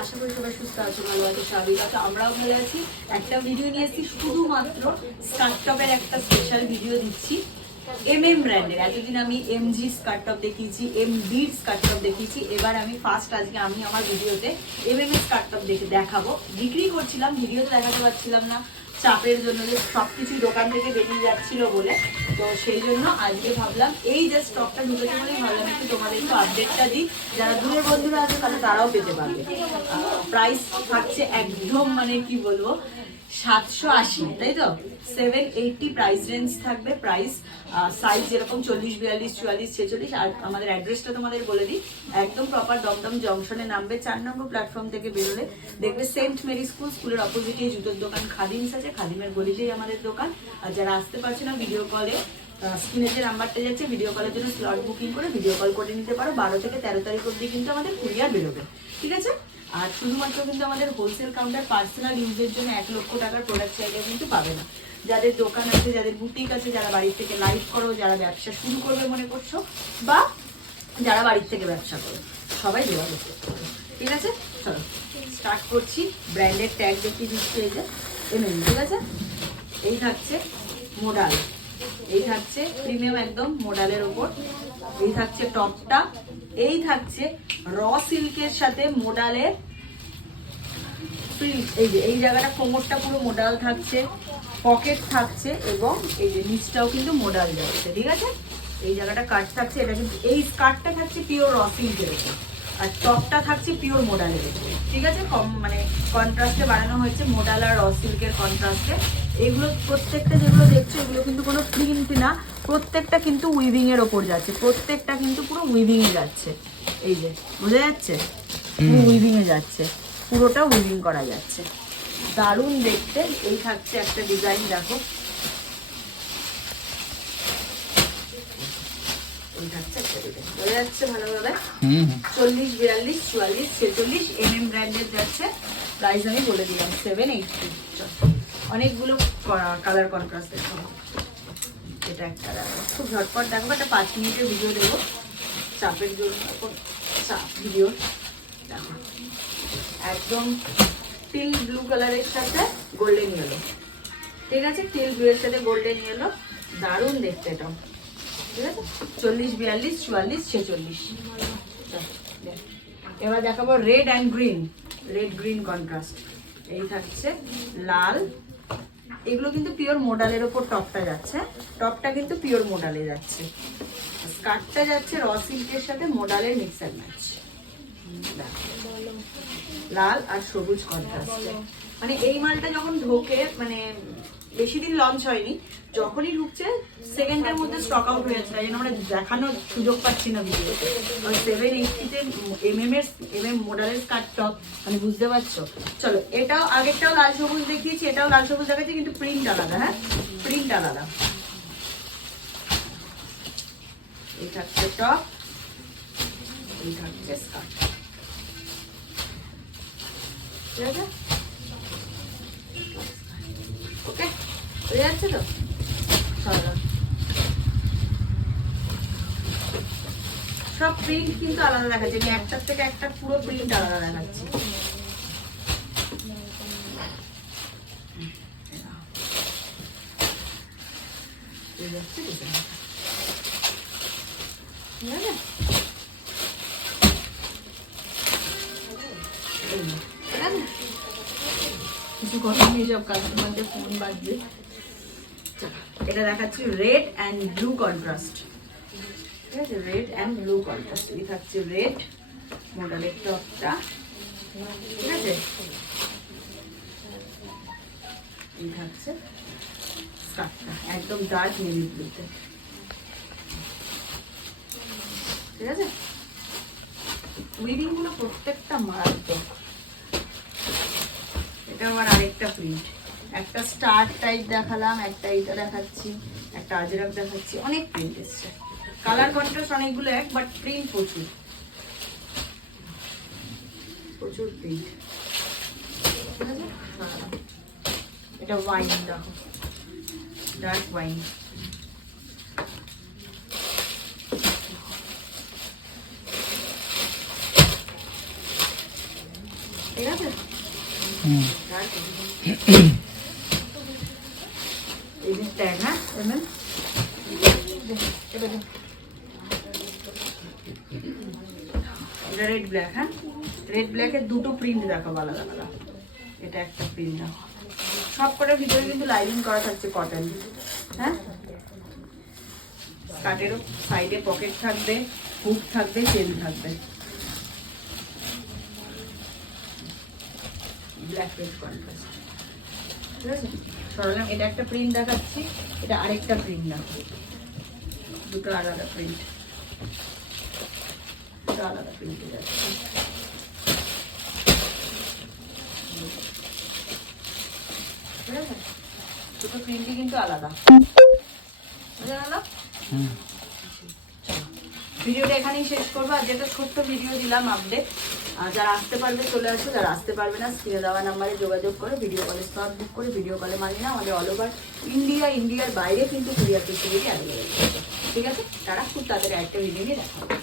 আশা করি সুস্থ স্বাভাবিক আমরাও ভালো আছি। একটা ভিডিও নিয়ে এসেছি। শুধুমাত্র স্কার্ট টপের একটা স্পেশাল ভিডিও দিচ্ছি। এম এম ব্র্যান্ডের এতদিন আমি এম জি স্কার্ট টপ দেখিয়েছি এম বির স্কার্ট টপ দেখিয়েছি। এবার আমি ফার্স্ট আজকে আমি আমার ভিডিওতে এম এম স্কার্ট টপ দেখে দেখাবো। বিক্রি করছিলাম, ভিডিওতে দেখাতে পারছিলাম না। চাপের জন্য যে সবকিছু দোকান থেকে বেরিয়ে যাচ্ছিল বলে। তো সেই জন্য আজকে ভাবলাম, এই যে স্টকটা ঢুকেছে বলেই ভাবলাম, একটু তোমাদের একটু আপডেটটা দিই। যারা দূরের বন্ধুরা আছে, তাহলে তারাও পেতে পারবে। প্রাইস থাকছে একদম মানে কি বলব সাতশো আশি, তাই তো? সেভেন এইটটি প্রাইস রেঞ্জ থাকবে প্রাইস সাইজ যেরকম চল্লিশ, বিয়াল্লিশ, চুয়াল্লিশ, ছেচল্লিশ, আর আমাদের অ্যাড্রেসটা তোমাদের বলে দিই। একদম প্রপার দমদম জংশনে নামবে, চার নম্বর প্ল্যাটফর্ম থেকে বেরোলে দেখবে সেন্ট মেরি স্কুল স্কুলের অপোজিটে জুতোর দোকান খাদিমস আছে, খাদিমের গলিতেই আমাদের দোকান। আর যারা আসতে পারছে না ভিডিও কলে স্ক্রিনে যে নাম্বারটা যাচ্ছে ভিডিও কলের জন্য স্লট বুকিং করে ভিডিও কল করে নিতে পারো। বারো থেকে তেরো তারিখ অবধি কিন্তু আমাদের কুরিয়ার বেরোবে। ঠিক আছে? আর শুধুমাত্র কিন্তু আমাদের হোলসেল কাউন্টার পার্সোনাল ইউজের জন্য এক লক্ষ টাকার প্রোডাক্ট চাইলে কিন্তু পাবে না। যাদের দোকান আছে, যাদের বুটিক আছে, যারা বাড়ির থেকে লাইভ করো, যারা ব্যবসা শুরু করবে মনে করছ, বা যারা বাড়ির থেকে ব্যবসা করো, সবাই যোগাযোগ করতে। ঠিক আছে? চলো স্টার্ট করছি। ব্র্যান্ডের ট্যাগ দেখতে দিচ্ছি এই যে এমএন ঠিক আছে? এই থাকছে মোডাল এই থাকছে প্রিমিয়াম একদম মোডালের ওপর এই থাকছে টপটা এই থাকছে র সিল্কের সাথে মোডালের প্রিন্ট এই যে, এই জায়গাটা কোমরটা পুরো মোডাল থাকছে, পকেট থাকছে এবং এই যে নিচটাও কিন্তু মোডাল যাচ্ছে, ঠিক আছে? এই জায়গাটা কাট থাকছে, এটা কিন্তু এই স্কার্টটা থাকছে পিওর র সিল্কের উপর আর টপটা থাকছে পিওর মোডালের ঠিক আছে? কম মানে কন্ট্রাস্টে বানানো হয়েছে মোডাল আর র সিল্কের কন্ট্রাস্টে এগুলো প্রত্যেকটা যেগুলো দেখছ, এগুলো কিন্তু কোনো প্রিন্ট না প্রত্যেকটা কিন্তু উইভিং এর ওপর যাচ্ছে প্রত্যেকটা কিন্তু পুরো উইভিং এ যাচ্ছে। এই যে বোঝা যাচ্ছে? উইভিং এ যাচ্ছে পুরোটা উইভিং করা যাচ্ছে। দারুণ দেখতে এই থাকছে একটা ডিজাইন দেখো। এই থাকছে একটা ডিজাইন বোঝা যাচ্ছে ভালোভাবে? চল্লিশ বিয়াল্লিশ চুয়াল্লিশ ছেচল্লিশ এম এম ব্র্যান্ডের যাচ্ছে। প্রাইস আমি বলে দিলাম সেভেন এইটটি অনেকগুলো কালার কন্ট্রাস্ট দেখো। এটা একটা দেখো। খুব ঝটপট দেখো, একটা পাঁচ মিনিটের ভিডিও দেবো। চাপের জন্য চাপ ভিডিও একদম টিল ব্লু কালারের সাথে গোল্ডেন ইয়েলো ঠিক আছে? টিল ব্লু এর সাথে গোল্ডেন ইয়েলো দারুণ দেখতে এটাও ঠিক আছে? চল্লিশ, বিয়াল্লিশ, চুয়াল্লিশ, ছেচল্লিশ। এবার দেখাবো red and green red green contrast এই থাকছে লাল এগুলো কিন্তু পিওর মোডালের ওপর টপটা যাচ্ছে। টপটা কিন্তু পিওর মোডালে যাচ্ছে। স্কার্টটা যাচ্ছে র সিল্কের সাথে মোডালের মিক্সার ম্যাচ লাল আর সবুজ কন্ট্রাস্টে মানে এই মালটা যখন ঢোকে মানে বেশি দিন লঞ্চ হয়নি, যখনই ঢুকছে সেকেন্ডের মধ্যে স্টক আউট হয়ে যাচ্ছে। তাই জন্য আমরা দেখানোর সুযোগ পাচ্ছি না ভিডিওতে। সেভেন এইটিতে এম এম এর এম এম মডেলের স্কার্ট টপ মানে বুঝতে পারছ? চলো, এটাও আগেরটাও লাল সবুজ দেখিয়েছি, এটাও লাল সবুজ দেখাচ্ছি, কিন্তু প্রিন্ট আলাদা হ্যাঁ? প্রিন্ট আলাদা। এই থাকছে টপ এই থাকছে স্কার্ট ঠিক আছে? ওকে? হয়ে যাচ্ছে তো? সব প্রিন্ট কিন্তু আলাদা দেখাচ্ছে। একটার থেকে একটা পুরো প্রিন্ট আলাদা দেখাচ্ছি। ঠিক আছে কিছু কথা নেই, সব কাস্টমারদের ফোন বাজছে এটা দেখাচ্ছি রেড অ্যান্ড ব্লু কন্ট্রাস্ট ঠিক আছে? রেড অ্যান্ড ব্লু কন্ট্রাস্ট এই থাকছে রেড মডেলের টপটা ঠিক আছে? এই থাকছে স্কার্টটা একদম ডার্ক নেভি ঠিক আছে? উইভিং প্রত্যেকটা মারাত্মক। এটা আমার আরেকটা প্রিন্ট একটা স্টার টাইপ দেখালাম, একটা এইটা দেখাচ্ছি, একটা আজরাক দেখাচ্ছি, অনেক প্রিন্ট এসছে। কালার কন্ট্রাস্ট অনেকগুলো এক বাট প্রিন্ট প্রচুর। প্রচুর প্রিন্ট এটা ওয়াইন দেখো। ডার্ক ওয়াইন ঠিক আছে? এটা রেড ব্ল্যাক হ্যাঁ রেড ব্ল্যাকের দুটো প্রিন্ট দেখাবো আলাদা আলাদা এটা একটা প্রিন্ট দেখো সব কটার ভিতরে কিন্তু লাইনিং করা থাকছে কটন হ্যাঁ স্কার্টেরও সাইডে পকেট থাকবে হুক থাকবে চেন থাকবে ব্ল্যাক রেড কন্ট্রাস্ট ঠিক আছে? সরলাম এটা একটা প্রিন্ট দেখাচ্ছি এটা আরেকটা প্রিন্ট দেখো দুটো আলাদা প্রিন্ট দুটো আলাদা প্রিন্ট যাচ্ছে ঠিক আছে? দুটো প্রিন্টই কিন্তু আলাদা। বুঝা গেল ভিডিওটা এখানেই শেষ করব। আর যেটা ছোট্ট ভিডিও দিলাম আপডেট যারা আসতে পারবে, চলে আসো। যারা আসতে পারবে না, স্ক্রিনে দেওয়া নাম্বারে যোগাযোগ করে। ভিডিও কলে স্লট বুক করে, ভিডিও কলে মানি না। আমাদের অল ওভার ইন্ডিয়া ইন্ডিয়ার বাইরে কিন্তু কুরিয়ার অ্যাভেলেবেল ঠিক আছে? তারা খুব তাদের একটা ভিডিও নিয়ে দেখা